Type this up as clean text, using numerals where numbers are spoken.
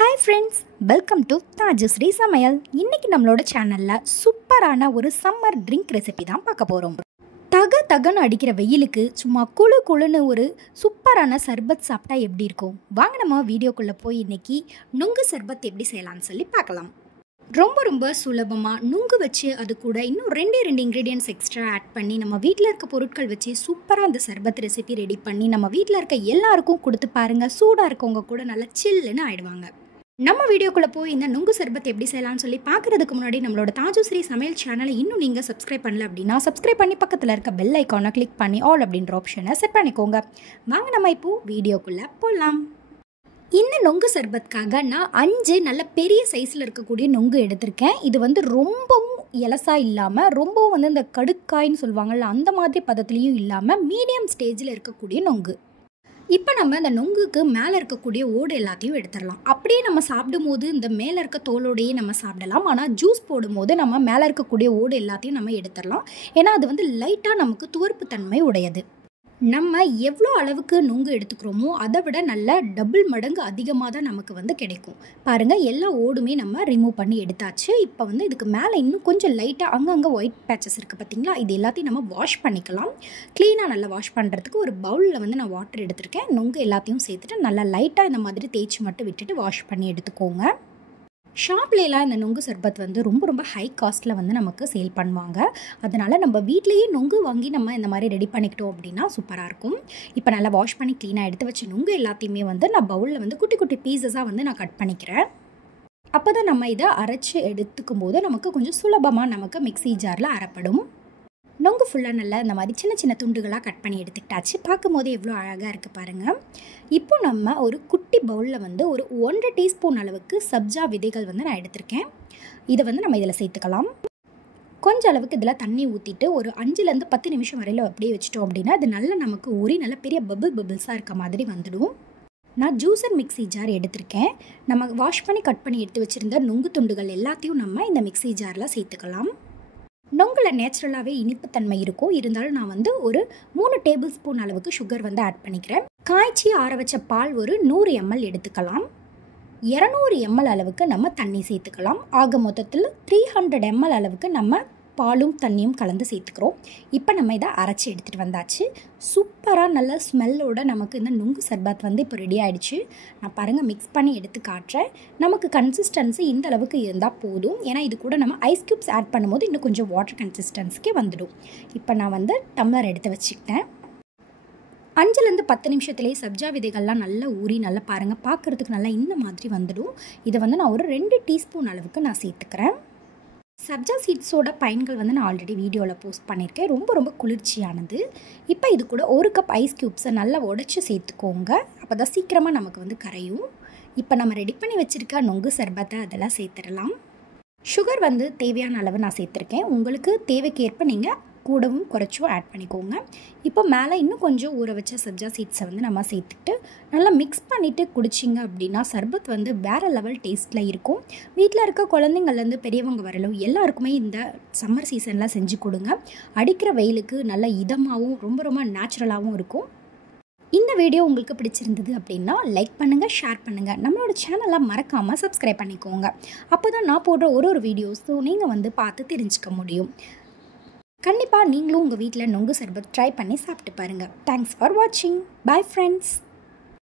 Hi friends, welcome to Tajusri Samayal. இன்னைக்கு நம்மளோட சேனல்ல சூப்பரான ஒரு சம்மர் ட்ரிங்க் ரெசிபி தான் பார்க்க போறோம். தகன்னு அடிக்கிற வெயிலுக்கு சும்மா குளு குளுன்னு ஒரு சூப்பரான சர்பத் சாப்பிட்டா எப்படி இருக்கும்? வாங்க நம்ம வீடியோக்குள்ள போய் இன்னைக்கு நுங்கு சர்பத் எப்படி செய்யலாம்னு சொல்லி பார்க்கலாம். ரொம்ப சுலபமாக நுங்கு வச்சு அது கூட இன்னும் ரெண்டு இன்க்ரீடியன்ட்ஸ் எக்ஸ்ட்ரா ஆட் பண்ணி நம்ம வீட்டில் இருக்க பொருட்கள் வச்சு சூப்பராக அந்த சர்பத் ரெசிபி ரெடி பண்ணி நம்ம வீட்டில் இருக்க எல்லாருக்கும் கொடுத்து பாருங்கள். சூடாக இருக்கவங்க கூட நல்லா சில்லுன்னு ஆயிடுவாங்க. நம்ம வீடியோக்குள்ளே போய் இந்த நுங்கு சர்பத் எப்படி செய்யலாம்னு சொல்லி பார்க்குறதுக்கு முன்னாடி நம்மளோட தாஜுஸ்ரீ சமையல் சேனலை இன்னும் நீங்கள் சப்ஸ்கிரைப் பண்ணல அப்படின்னா சப்ஸ்கிரைப் பண்ணி பக்கத்தில் இருக்க பெல் ஐக்கானை கிளிக் பண்ணி ஆல் அப்படின்ற ஆப்ஷனை செட் பண்ணிக்கோங்க. வாங்க நம்ம இப்போது வீடியோக்குள்ளே போகலாம். இந்த நொங்கு சர்பத்காக நான் 5 நல்ல பெரிய சைஸில் இருக்கக்கூடிய நொங்கு எடுத்திருக்கேன். இது ரொம்பவும் இலசாக இல்லாமல் ரொம்பவும் இந்த கடுக்காயின்னு சொல்லுவாங்கள்ல அந்த மாதிரி பதத்துலேயும் இல்லாமல் மீடியம் ஸ்டேஜில் இருக்கக்கூடிய நொங்கு. இப்போ நம்ம இந்த நொங்குக்கு மேலே இருக்கக்கூடிய ஓடு எல்லாத்தையும் எடுத்துடலாம். அப்படியே நம்ம சாப்பிடும் போது இந்த மேலே இருக்க தோலோடையே நம்ம சாப்பிடலாம். ஆனால் ஜூஸ் போடும்போது நம்ம மேலே இருக்கக்கூடிய ஓடு எல்லாத்தையும் நம்ம எடுத்துடலாம். ஏன்னா அது லைட்டாக நமக்கு துவர்ப்பு தன்மை உடையது. நம்ம எவ்வளோ அளவுக்கு நொங்கு எடுத்துக்கிறோமோ அதை விட நல்ல டபுள் மடங்கு அதிகமாக தான் நமக்கு கிடைக்கும். பாருங்கள், எல்லா ஓடுமே நம்ம ரிமூவ் பண்ணி எடுத்தாச்சு. இப்போ இதுக்கு மேலே இன்னும் கொஞ்சம் லைட்டாக அங்கங்கே ஒயிட் பேச்சஸ் இருக்குது பார்த்தீங்களா? இது எல்லாத்தையும் நம்ம வாஷ் பண்ணிக்கலாம். க்ளீனாக நல்லா வாஷ் பண்ணுறதுக்கு ஒரு பவுலில் நான் வாட்டர் எடுத்திருக்கேன். நொங்கு எல்லாத்தையும் சேர்த்துட்டு நல்லா லைட்டாக இந்த மாதிரி தேய்ச்சி மட்டும் விட்டுட்டு வாஷ் பண்ணி எடுத்துக்கோங்க. ஷாப்லாம் இந்த நொங்கு சர்பத் ரொம்ப ஹை காஸ்ட்டில் நமக்கு சேல் பண்ணுவாங்க. அதனால் நம்ம வீட்லேயே நொங்கு வாங்கி நம்ம இந்த மாதிரி ரெடி பண்ணிக்கிட்டோம் அப்படின்னா சூப்பராக இருக்கும். இப்போ நல்லா வாஷ் பண்ணி க்ளீனாக எடுத்து வச்ச நொங்கு எல்லாத்தையுமே நான் பவுலில் குட்டி குட்டி பீசஸாக நான் கட் பண்ணிக்கிறேன். அப்போ தான் நம்ம இதை அரைச்சி எடுத்துக்கும் போது நமக்கு கொஞ்சம் சுலபமாக நமக்கு மிக்ஸி ஜாரில் அரைப்படும். நொங்கு ஃபுல்லாக நல்லா இந்த மாதிரி சின்ன துண்டுகளாக கட் பண்ணி எடுத்துக்கிட்டாச்சு. பார்க்கும் போது எவ்வளோ அழகாக இருக்குது பாருங்கள். இப்போ நம்ம ஒரு குட்டி பவுலில் ஒரு 1.5 டீஸ்பூன் அளவுக்கு சப்ஜா விதைகள் நான் எடுத்திருக்கேன். இதை நம்ம இதில் சேர்த்துக்கலாம். கொஞ்சம் அளவுக்கு இதில் தண்ணி ஊற்றிட்டு ஒரு 5லேருந்து 10 நிமிஷம் வரையில் அப்படியே வச்சிட்டோம் அப்படின்னா அது நல்லா நமக்கு ஊறி நல்ல பெரிய பபிள்ஸாக இருக்க மாதிரி வந்துடும். நான் ஜூஸர் மிக்ஸி ஜார் எடுத்திருக்கேன். நம்ம வாஷ் பண்ணி கட் பண்ணி எடுத்து வச்சுருந்த நொங்கு துண்டுகள் எல்லாத்தையும் நம்ம இந்த மிக்ஸி ஜாரில் சேர்த்துக்கலாம். நொங்கில் நேச்சுரலாகவே இனிப்புத்தன்மை இருக்கும். இருந்தாலும் நான் ஒரு 3 டேபிள் ஸ்பூன் அளவுக்கு சுகர் ஆட் பண்ணிக்கிறேன். காய்ச்சி ஆற வச்ச பால் ஒரு 100 ml எடுத்துக்கலாம். 200 ml அளவுக்கு நம்ம தண்ணி சேர்த்துக்கலாம். ஆக மொத்தத்தில் 300 ml அளவுக்கு நம்ம பாலும் தண்ணியும் கலந்து சேர்த்துக்கிறோம். இப்போ நம்ம இதை அரைச்சி எடுத்துகிட்டு வந்தாச்சு. சூப்பராக நல்ல ஸ்மெல்லோட நமக்கு இந்த நுங்கு சர்பத் இப்போ ரெடி ஆகிடுச்சு. நான் பாருங்கள் மிக்ஸ் பண்ணி எடுத்து காட்டுறேன். நமக்கு கன்சிஸ்டன்சி இந்த அளவுக்கு இருந்தால் போதும். ஏன்னா இது கூட நம்ம ஐஸ் க்யூப்ஸ் ஆட் பண்ணும்போது இன்னும் கொஞ்சம் வாட்டர் கன்சிஸ்டன்சிக்கு வந்துடும். இப்போ நான் டம்ளர் எடுத்து வச்சுக்கிட்டேன். 5லேருந்து 10 நிமிஷத்துலேயே சப்ஜா விதைகள்லாம் நல்லா ஊறி நல்லா பாருங்கள் பார்க்குறதுக்கு நல்லா இந்த மாதிரி வந்துடும். இதை நான் ஒரு 2 டீஸ்பூன் அளவுக்கு நான் சேர்த்துக்கிறேன். சப்ஜா சீட்ஸோட பயன்கள் நான் ஆல்ரெடி வீடியோவில் போஸ்ட் பண்ணியிருக்கேன். ரொம்ப குளிர்ச்சியானது. இப்போ இது கூட 1 கப் ஐஸ் க்யூப்ஸை நல்லா உடச்சி சேர்த்துக்கோங்க. அப்போ தான் சீக்கிரமாக நமக்கு கரையும். இப்போ நம்ம ரெடி பண்ணி வச்சுருக்க நொங்கு சர்பத்தை அதெல்லாம் சேர்த்துடலாம். சுகர் தேவையான அளவு நான் சேர்த்துருக்கேன். உங்களுக்கு தேவைக்கேற்ப நீங்கள் கூடவும் குறைச்சும் ஆட் பண்ணிக்கோங்க. இப்போ மேலே இன்னும் கொஞ்சம் ஊற வச்ச சப்ஜா சீட்ஸை நம்ம சேர்த்துட்டு நல்லா மிக்ஸ் பண்ணிவிட்டு குடிச்சிங்க அப்படின்னா சர்பத் வேறு லெவல் டேஸ்ட்டில் இருக்கும். வீட்டில் இருக்க குழந்தைங்கள்லேருந்து பெரியவங்க வரலும் எல்லாருக்குமே இந்த சம்மர் சீசனில் செஞ்சு கொடுங்க. அடிக்கிற வெயிலுக்கு நல்ல இதமாகவும் ரொம்ப நேச்சுரலாகவும் இருக்கும். இந்த வீடியோ உங்களுக்கு பிடிச்சிருந்தது அப்படின்னா லைக் பண்ணுங்கள், ஷேர் பண்ணுங்கள். நம்மளோட சேனலை மறக்காமல் சப்ஸ்கிரைப் பண்ணிக்கோங்க. அப்போ தான் நான் போடுற ஒரு வீடியோஸும் நீங்கள் பார்த்து தெரிஞ்சுக்க முடியும். கண்டிப்பாக நீங்களும் உங்கள் வீட்டில் நொங்கு சர்பத் ட்ரை பண்ணி சாப்பிட்டு பாருங்கள். தேங்க்ஸ் ஃபார் வாட்சிங். Bye friends.